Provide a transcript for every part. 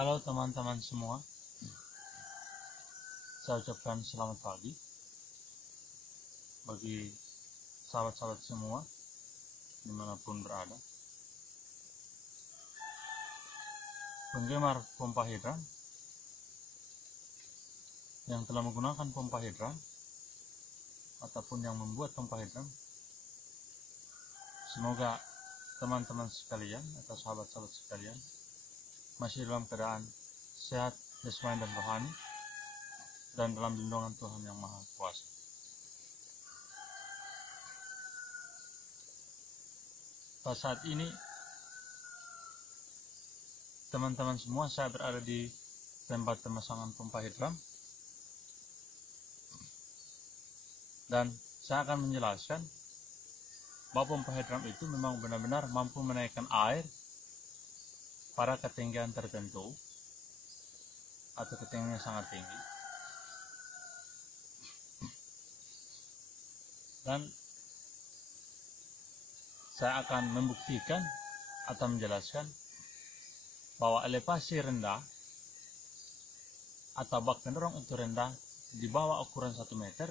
Halo teman-teman semua, saya ucapkan selamat pagi bagi sahabat-sahabat semua dimanapun berada. Penggemar pompa hidran yang telah menggunakan pompa hidran ataupun yang membuat pompa hidran, semoga teman-teman sekalian atau sahabat-sahabat sekalian masih dalam keadaan sehat jasmani dan rohani dan dalam lindungan Tuhan Yang Maha Kuasa. Pada saat ini teman-teman semua, saya berada di tempat pemasangan pompa hidran dan saya akan menjelaskan bahwa pompa hidran itu memang benar-benar mampu menaikkan air pada ketinggian tertentu atau ketinggian yang sangat tinggi, dan saya akan membuktikan atau menjelaskan bahwa elevasi rendah atau bak pendorong itu rendah di bawah ukuran 1 meter,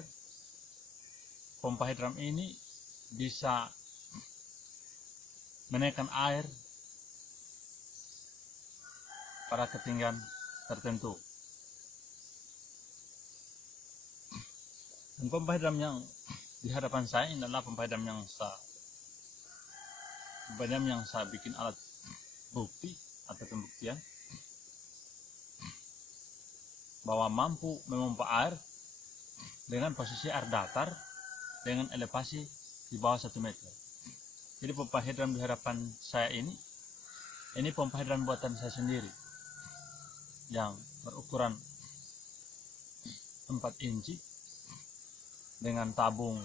pompa hidran ini bisa menaikkan air pada ketinggian tertentu. Dan pompa hidran yang di hadapan saya ini adalah pompa hidran yang saya bikin alat bukti atau pembuktian bahwa mampu memompa air dengan posisi air datar dengan elevasi di bawah 1 meter. Jadi pompa hidran di hadapan saya ini pompa hidran buatan saya sendiri yang berukuran 4 inci dengan tabung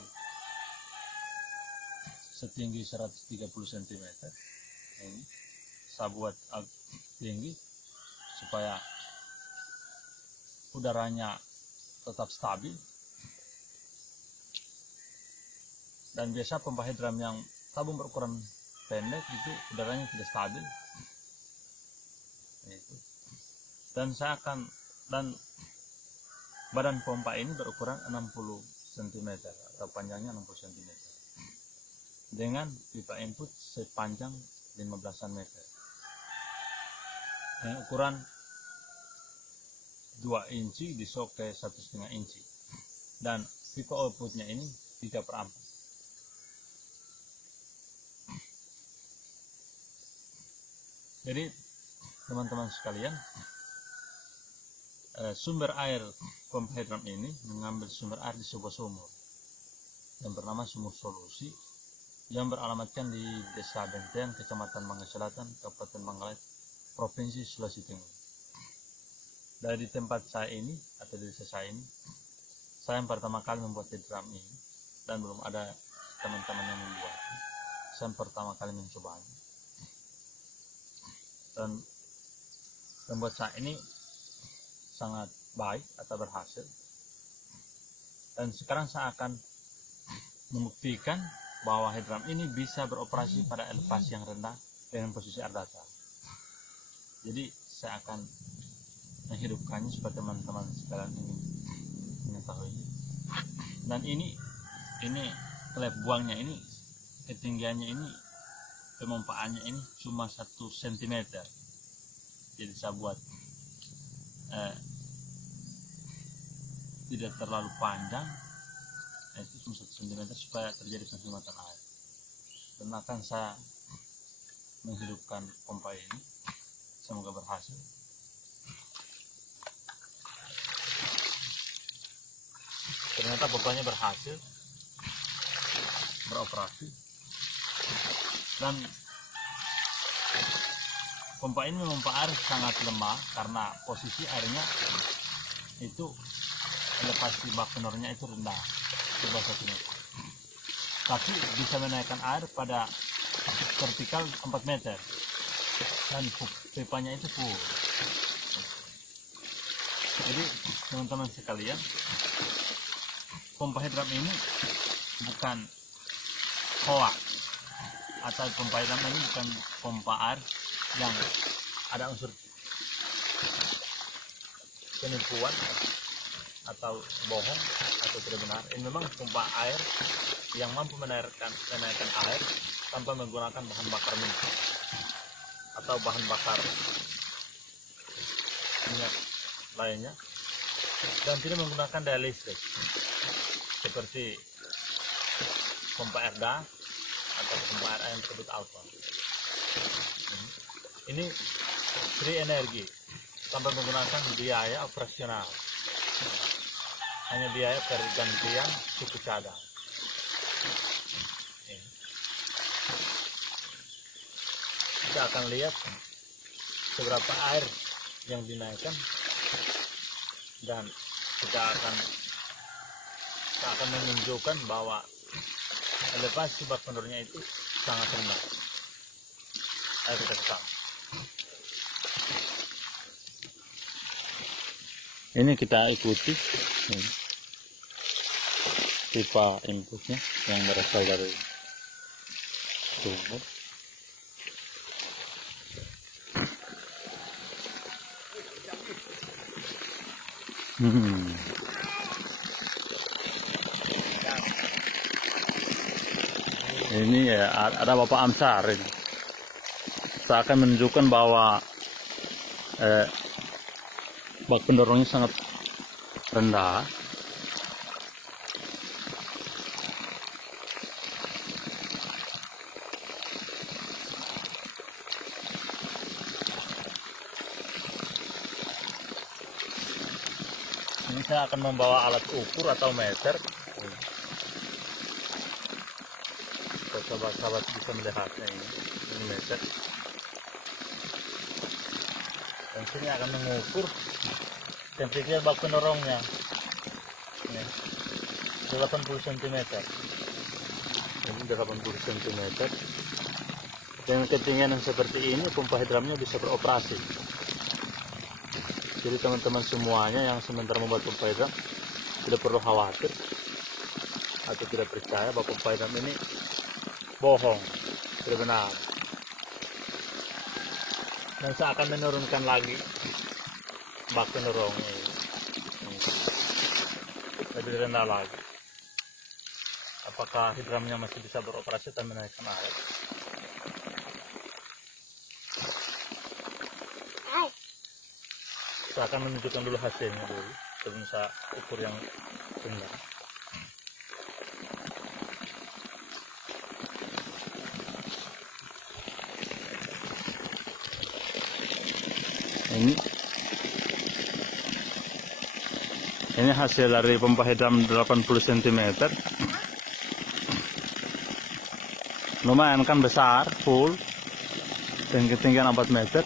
setinggi 130 cm. Ini saya buat tinggi supaya udaranya tetap stabil. Dan biasa pompa hidran yang tabung berukuran pendek itu udaranya tidak stabil. Itu. Dan badan pompa ini berukuran 60 cm atau panjangnya 60 cm dengan pipa input sepanjang 15 meter dengan ukuran 2 inci disok ke 1,5 inci, dan pipa outputnya ini 3/4. Jadi teman-teman sekalian, sumber air pompa hidran ini mengambil sumber air di sebuah sumur yang bernama Sumur Solusi yang beralamatkan di Desa Bentean, Kecamatan Mangga Selatan, Kabupaten Manggalait, Provinsi Sulawesi Tengah. Dari tempat saya ini atau di desa saya ini, saya yang pertama kali membuat hidran ini dan belum ada teman-teman yang membuat. Saya yang pertama kali mencobanya dan membuat saya ini sangat baik atau berhasil, dan sekarang saya akan membuktikan bahwa hidran ini bisa beroperasi pada elevasi yang rendah dengan posisi air datar. Jadi saya akan menghidupkannya supaya teman-teman sekalian ini mengetahuinya. Dan ini klep buangnya ini, ketinggiannya ini, pemompaannya ini cuma 1 cm. Jadi saya buat tidak terlalu panjang, itu cuma 1 cm supaya terjadi penghematan air. Dan akan saya menghidupkan pompa ini, semoga berhasil. Ternyata pompanya berhasil beroperasi, dan pompa ini memompa air sangat lemah karena posisi airnya itu elevasi bak pendorongnya itu rendah, di bawah 1 meter. Tapi bisa menaikkan air pada vertikal 4 meter dan pipanya itu full. Jadi teman-teman sekalian, pompa hidran ini bukan hoax, atau pompa hidran ini bukan pompa air yang ada unsur penipuan atau bohong atau tidak benar. Ini memang pompa air yang mampu menaikkan air tanpa menggunakan bahan bakar minyak atau bahan bakar minyak lainnya, dan tidak menggunakan daya listrik seperti pompa air das atau pompa air yang tersebut alfa. Ini free energi tanpa menggunakan biaya operasional, hanya biaya pergantian suku cadang. Kita akan lihat seberapa air yang dinaikkan, dan kita akan menunjukkan bahwa elevasi bak pendorongnya itu sangat rendah. Ayo kita kesal. Ini kita ikuti pipa inputnya yang berasal dari sumur. Ini ya ada Bapak Amsar ini. Saya akan menunjukkan bahwa bak pendorongnya sangat rendah. Ini saya akan membawa alat ukur atau meter. Sahabat-sahabat bisa melihatnya, ini meter. Dan sini akan mengukur temperatur bak pendorongnya. Ini 80 cm. Ini 80 cm. Dengan ketinggian yang seperti ini, pompa hidramnya bisa beroperasi. Jadi teman-teman semuanya yang sementara membuat pompa hidram tidak perlu khawatir atau tidak percaya bahwa pompa hidram ini bohong, tidak benar. Dan saya akan menurunkan lagi bak pendorongnya ini lebih rendah lagi. Apakah hidramnya masih bisa beroperasi dan menaikkan air? Saya akan menunjukkan dulu hasilnya dulu sebelum saya ukur yang rendah. Ini hasil dari pompa hidram 80 cm. Lumayan kan besar, full, dan ketinggian 4 meter.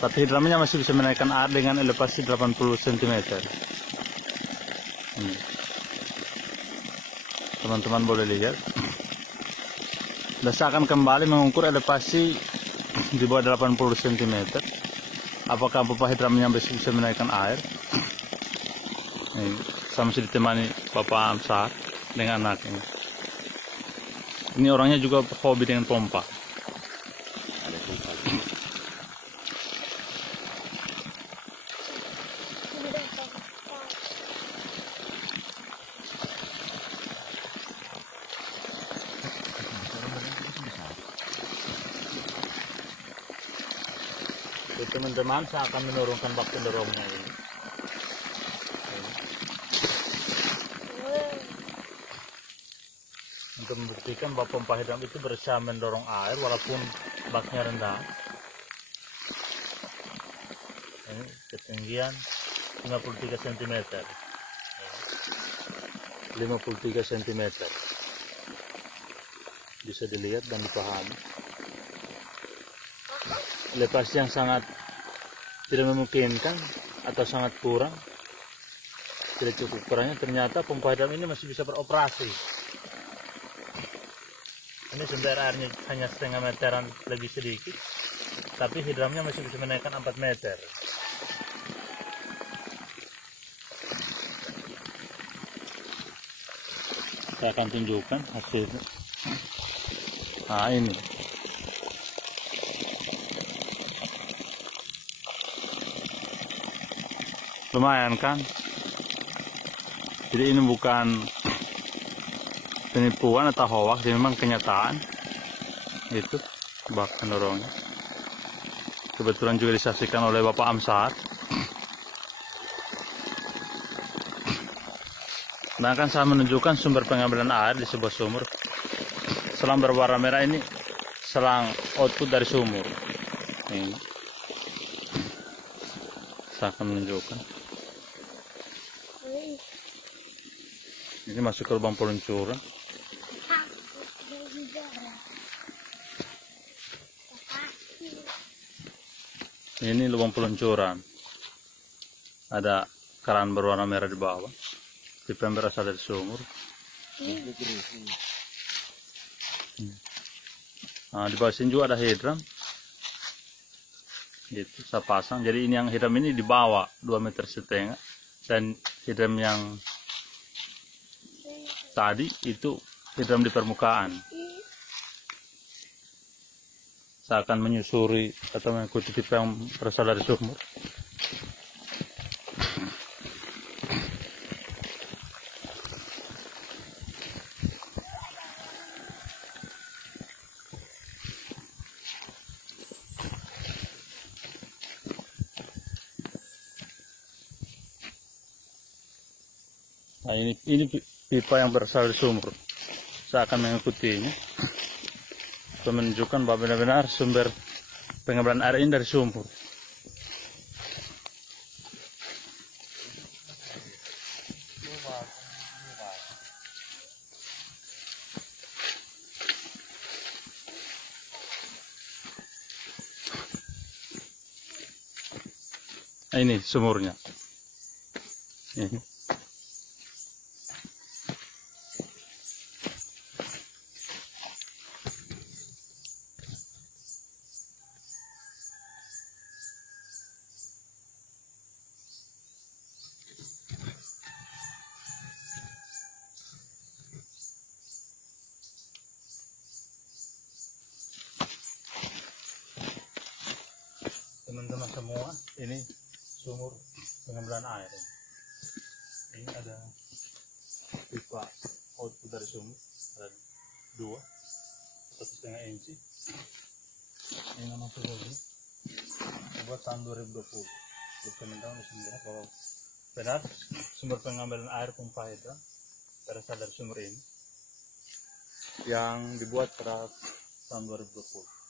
Tapi hidramnya masih bisa menaikkan air dengan elevasi 80 cm. Teman-teman boleh lihat. Dan saya akan kembali mengukur elevasi di bawah 80 cm. Apakah pompa hidramnya masih bisa menaikkan air? Saya masih ditemani Bapak Amsar dengan anaknya. Ini orangnya juga hobi dengan pompa. Teman-teman, saya akan menurunkan bak pendorongnya ini. Untuk membuktikan bahwa pompa hidram itu berusaha mendorong air walaupun baknya rendah. Ini ketinggian 53 cm. 53 cm. Bisa dilihat dan dipahami. Elevasi yang sangat tidak memungkinkan atau sangat kurang, tidak cukup kurangnya, ternyata pompa hidram ini masih bisa beroperasi. Ini sebenarnya airnya hanya setengah meteran lebih sedikit, tapi hidramnya masih bisa menaikkan 4 meter. Saya akan tunjukkan hasilnya. Nah, ini. lumayan kan. Jadi ini bukan penipuan atau hoax, ini memang kenyataan. Itu bak pendorongnya. Kebetulan juga disaksikan oleh Bapak Amsar. Nah, akan saya menunjukkan sumber pengambilan air di sebuah sumur. Selang berwarna merah ini selang output dari sumur. Ini saya akan menunjukkan. Ini masuk ke lubang peluncuran. Ini lubang peluncuran. Ada keran berwarna merah di bawah. Pipa yang berasal dari sumur. Nah, di bawah sini juga ada hidram. Gitu, saya pasang. Jadi ini yang hidram ini di bawah 2,5 meter. Dan hidram yang tadi itu hidram di permukaan. Saya akan menyusuri atau mengikuti pipa yang berasal dari sumur. Nah, ini pipa yang berasal dari sumur. Saya akan mengikutinya untuk menunjukkan bahwa benar-benar sumber pengambilan air ini dari sumur. Nah, ini sumurnya. Ini. Teman-teman semua, ini sumur pengambilan air. Ini ada pipa output dari sumur, ada 2, 1,5 inci. Ini nama sumurnya buat tahun 2020. Teman-teman di sini kalau benar sumber pengambilan air pompa hidran berasal dari sumur ini yang dibuat pada tahun 2020.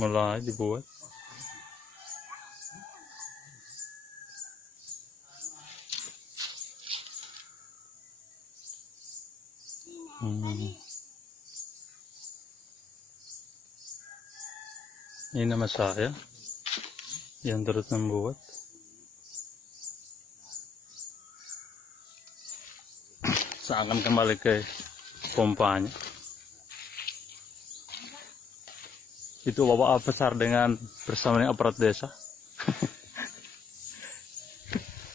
Mulai dibuat. Ini nama saya yang turut membuat. Saya akan kembali ke pompanya. Itu Bapak besar dengan bersama dengan aparat desa.